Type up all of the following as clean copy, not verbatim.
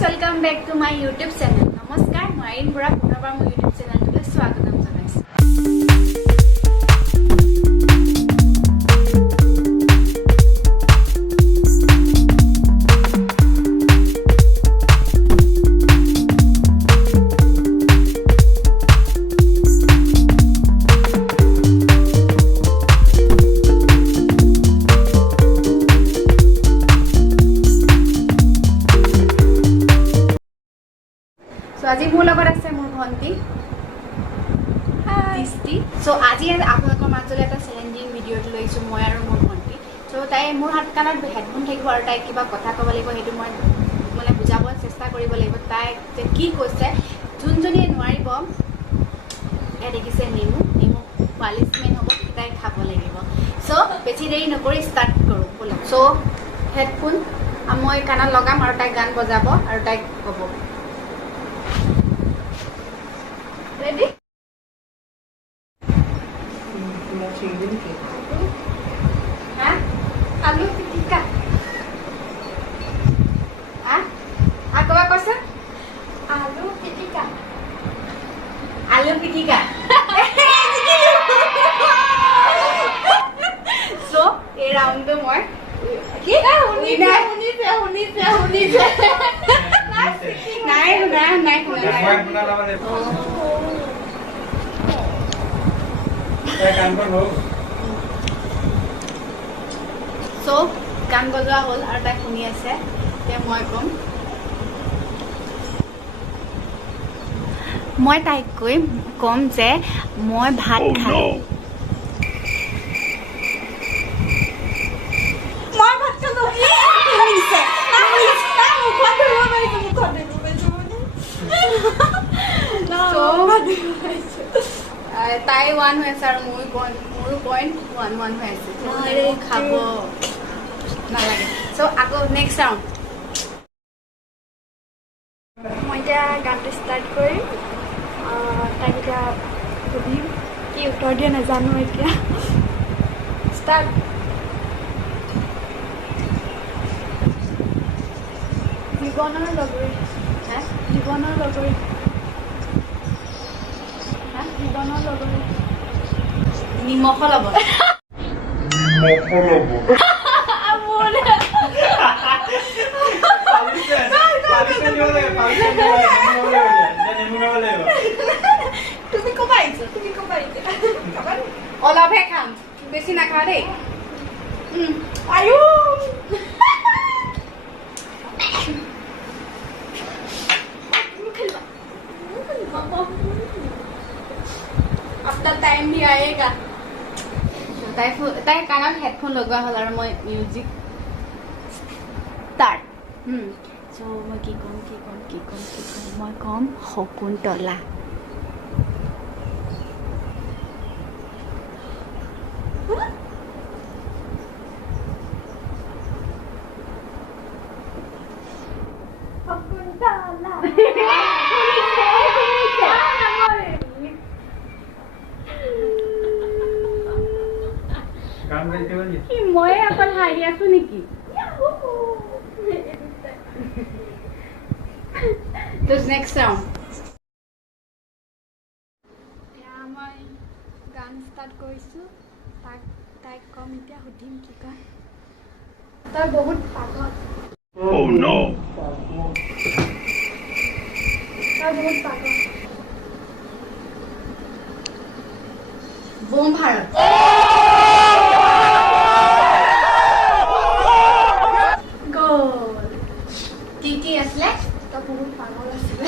Welcome back to my YouTube channel. नमस्कार, मैं आइन बरा पुनर्बार मोर यूट्यूब चैनल स्वागतम जनाइছো। আজি মোৰ লগত আছে মোৰ ভন্টি দৃষ্টি। সো আজি আপোনালোকৰ মাজলৈ এটা চ্যালেঞ্জিং ভিডিঅ'টো লৈছো মই আৰু মোৰ ভন্টি। সো তাই মোৰ হাত কাণত হেডফোন থাকিব আৰু তাই কিবা কথা ক'ব লাগিব, সেইটো মই মানে বুজাব চেষ্টা কৰিব লাগিব। তাই যে কি কৈছে যোনজনীয়ে নোৱাৰিব, এয়া দেখিছে নেমু পালিচমেণ্ট হ'ব, তাই খাব লাগিব। সো বেছি দেৰি নকৰি ষ্টাৰ্ট কৰোঁ ব'লা। সো হেডফোন মই কাণত লগাম আৰু তাই গান বজাব আৰু তাই ক'ব। Ready? Hah? Alu pitika. Hah? Aku apa kosa? Alu pitika. Alu pitika. So, এই রাউন্ডে মই কি না হুনি নাই সো গান বজোৱা হ'ল আৰু তাই শুনি আছে। এতিয়া মই তাইক ক'ম যে মই ভাত খালোঁ। তাই 1 হৈ আছে আৰু মোৰো পইণ্ট 1 হৈ আছে। খাব নালাগে। সো আকৌ নেক্সট ৰাউণ্ড মই এতিয়া গানটো ষ্টাৰ্ট কৰিম। তাইক এতিয়া সুধিম, কি উত্তৰ দিয়ে নাজানো। এতিয়া ষ্টাৰ্ট। জীৱনৰ লগৰী নিমখ ল'ব। তুমি ক'ব আহিছা অলপহে খাম, বেছি নাখা দেই। আয়ো आफ्टर टाइम भी आएगा। ताई कानत हेडफोन लगवा हल और मैं म्यूजिक स्टार्ट। सो मैं की कम मैं कम शकुन्तला। মই অকল হাঁহি আছো নেকি? নেক্সট ৰাউণ্ড এতিয়া মই গান ষ্টাৰ্ট কৰিছোঁ। তাইক ক'ম এতিয়া, সুধিম কি কয়। তই বহুত পাগল। Oh no! তই বহুত পাগল। বোম ভাৰত। কি আছিলে? তই বহুত পাগল আছিলে।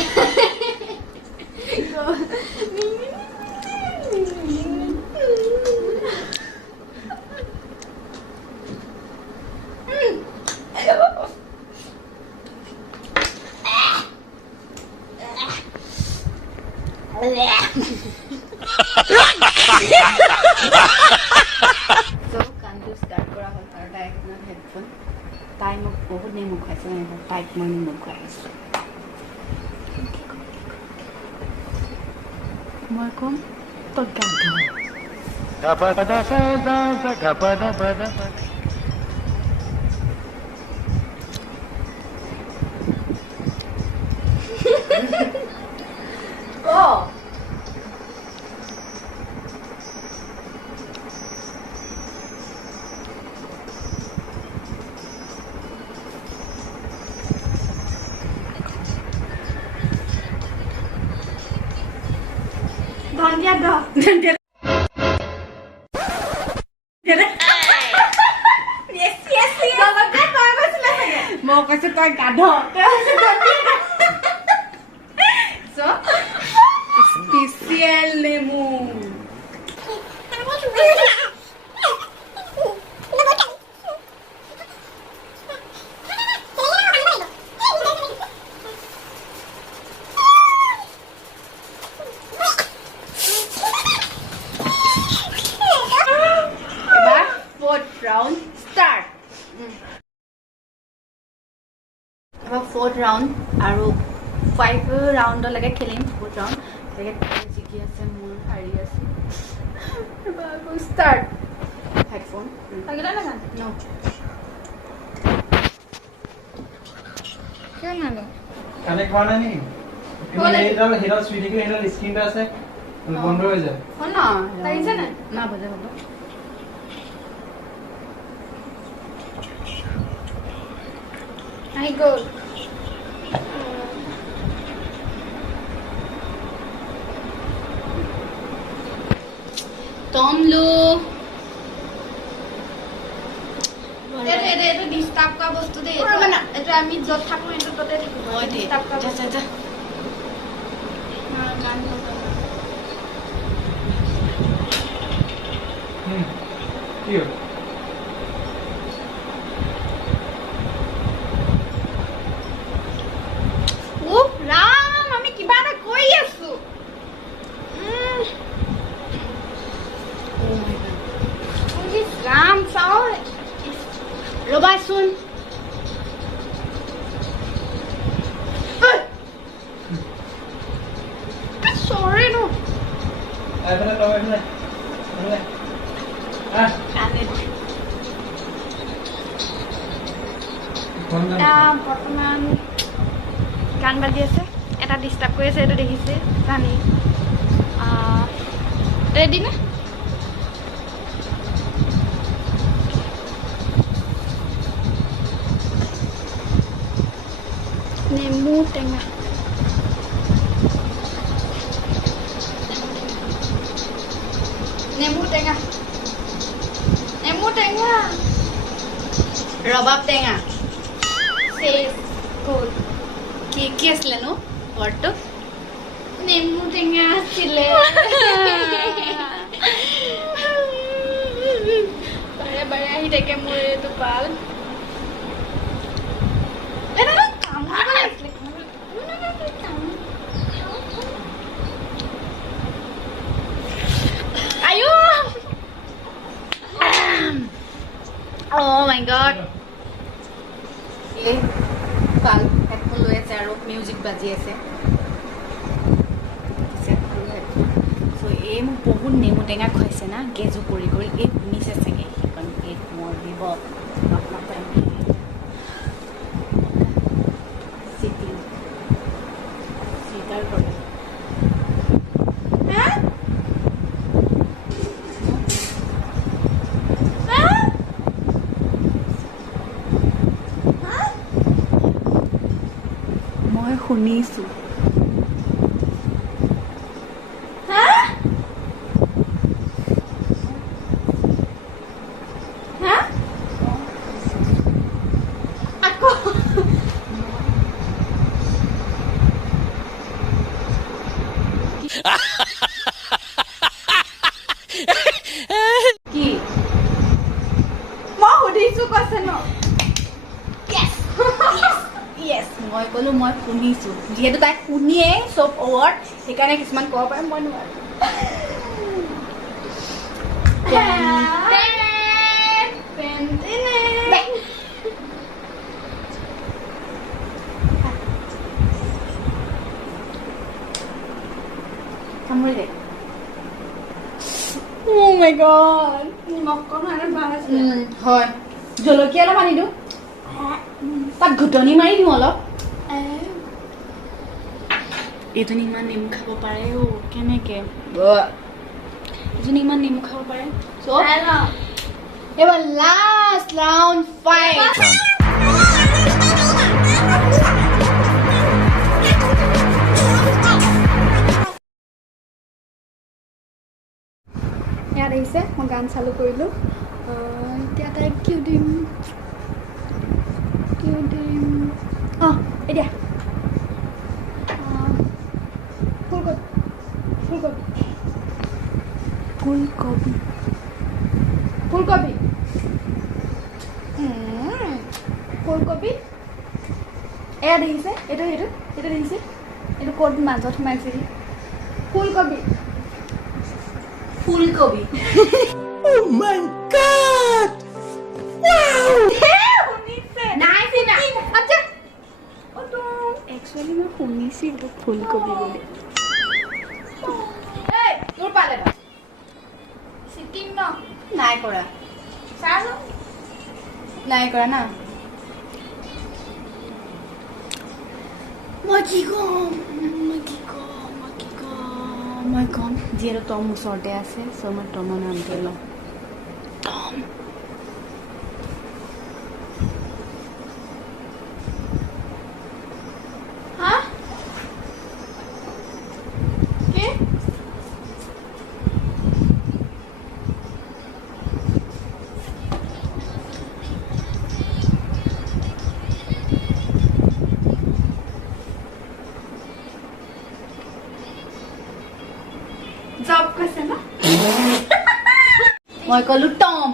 গানটো ষ্টাৰ্ট কৰা হ'ল আৰু তাইক হেডফোন। তাই মোক বহুত নেমু খুৱাইছে, তাইক মই নেমু খুৱাই আছোঁ। মই ক'ম তই গান গাধ মই কৈছো তই গাধ স্পেচিয়েল নেমু এবার 4th round start এবার 4th round আৰু 5 ৰাউণ্ডলৈকে খেলিম 4th round জিকি আছে মোৰ হাৰি আছে এবাৰ start headphone আগলা না no কেন না কানেক্ট হোৱা নাই নেকি তুমি এইডাল সুইটিকে এইডাল স্ক্ৰীনটা আছে বন্ধ হৈ যায় না লাগিছে না না বজে বলো আহি গ'ল টমলু এইটো ডিস্টার্ব কৰা বস্তু দেই এইটো আমি য'ত থাকো এইটো ততে থাকিব হয় দে ডিস্টার্ব কৰা যা যা যা গান কি হ'ল উফ ৰাম আমি কিবা এটা কৰি আছো ৰাম চাও ৰবাচোন চৰি নো এইফালে তই এইফালে আনে বৰ্তমান গান বাজি আছে এটা ডিস্টাৰ্ব কৰি আছে এইটো দেখিছে জানি ৰেডি নে নেমু টেঙা নেমু টেঙা নেমু টেঙা ৰবাব টেঙা শেষ গ'ল কি আছিলে নো ৱৰ্ডটো নেমু টেঙা আছিলে বাৰে বাৰে আহি থাকে মোৰ এইটো পাল আয়ো oh my god এই কাল হেডফোন লৈ আছে আৰু মিউজিক বাজি আছে চ' এই মোক বহুত নেমু টেঙা খুৱাইছে না গেজু কৰি কৰি এই শুনিছে চাগে সেইখন এই মৰিব চিটাৰ কৰে মই শুনিছো কি মই সুধিছো কৈছে ন য়েছ মই ক'লো মই শুনিছো যিহেতু তাই শুনিয়ে চব ৱৰ্ড সেইকাৰণে কিছুমান ক'ব পাৰে মই নোৱাৰো সামৰি দে Oh my god. নিমখ কম আৰু ভাল আছে হয় জলকীয়া অলপ আনি দিওঁ তাত ঘুটনি মাৰি দিওঁ অলপ এইজনী ইমান নেমু খাব পাৰে অ কেনেকে এইজনী ইমান নেমু খাব পাৰে এবাৰ লাষ্ট ৰাউণ্ড 5 গান চালু কৰিলোঁ এতিয়া তাইক কি দিম অঁ এতিয়া ফুলকবি ফুলকবি এয়া দেখিছে এইটো দেখিছে এইটো ক'ত মাজত সোমাইছে ফুলকবি Oh my god! একচুৱেলি মই শুনিছিলোঁ ফুলকবি বুলি তোৰ পালে চিটিং ন নাই কৰা না মই কি ক'ম যিহেতু টম ওচৰতে আছে চ' মই টমৰ নামটো লওঁ টম হা কি জব কৈছে ন মই ক'লো টম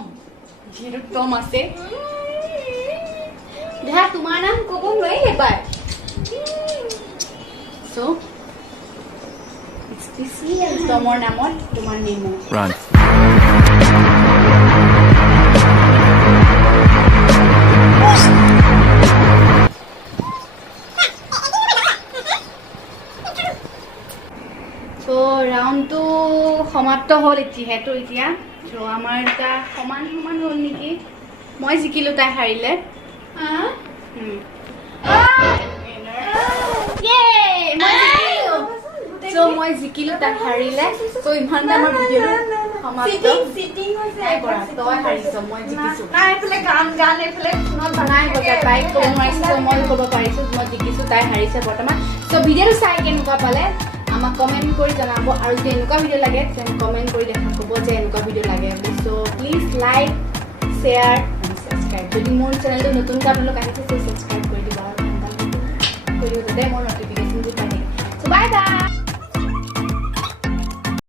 যিহেতু টম আছে দেহা তোমাৰ নাম ক'ব নোৱাৰি এবাৰ চ' স্পেচিয়েল টমৰ নামত তোমাৰ নেমু Run. চ' ৰাউণ্ডটো সমাপ্ত হ'ল যিহেতু এতিয়া চ' আমাৰ এটা সমান হ'ল নেকি মই জিকিলোঁ তাই হাৰিলে মই জিকিলোঁ তাই হাৰিলে চ' ইমানতে আমাৰ ভিডিঅ'টো সমাপ্ত নাই কৰা তই হাৰিছ মই জিকিছোঁ নাই বজা তাই ক'ব নোৱাৰিছোঁ চ' মই ক'ব পাৰিছোঁ মই জিকিছোঁ তাই হাৰিছে বৰ্তমান চ' ভিডিঅ'টো চাই কেনেকুৱা পালে আমাক কমেণ্ট কৰি জনাব আৰু যদি এনেকুৱা ভিডিঅ' লাগে তেন্তে কমেণ্ট কৰি দেখা ক'ব যে এনেকুৱা ভিডিঅ' লাগে চ' please like share and subscribe যদি মোৰ চেনেলটো নতুনকৈ আপোনালোক আহিছে চ' ছাবস্ক্ৰাইব কৰি দিব আৰু কৰি দিব যাতে মোৰ ন'টিফিকেশ্যনটো পাই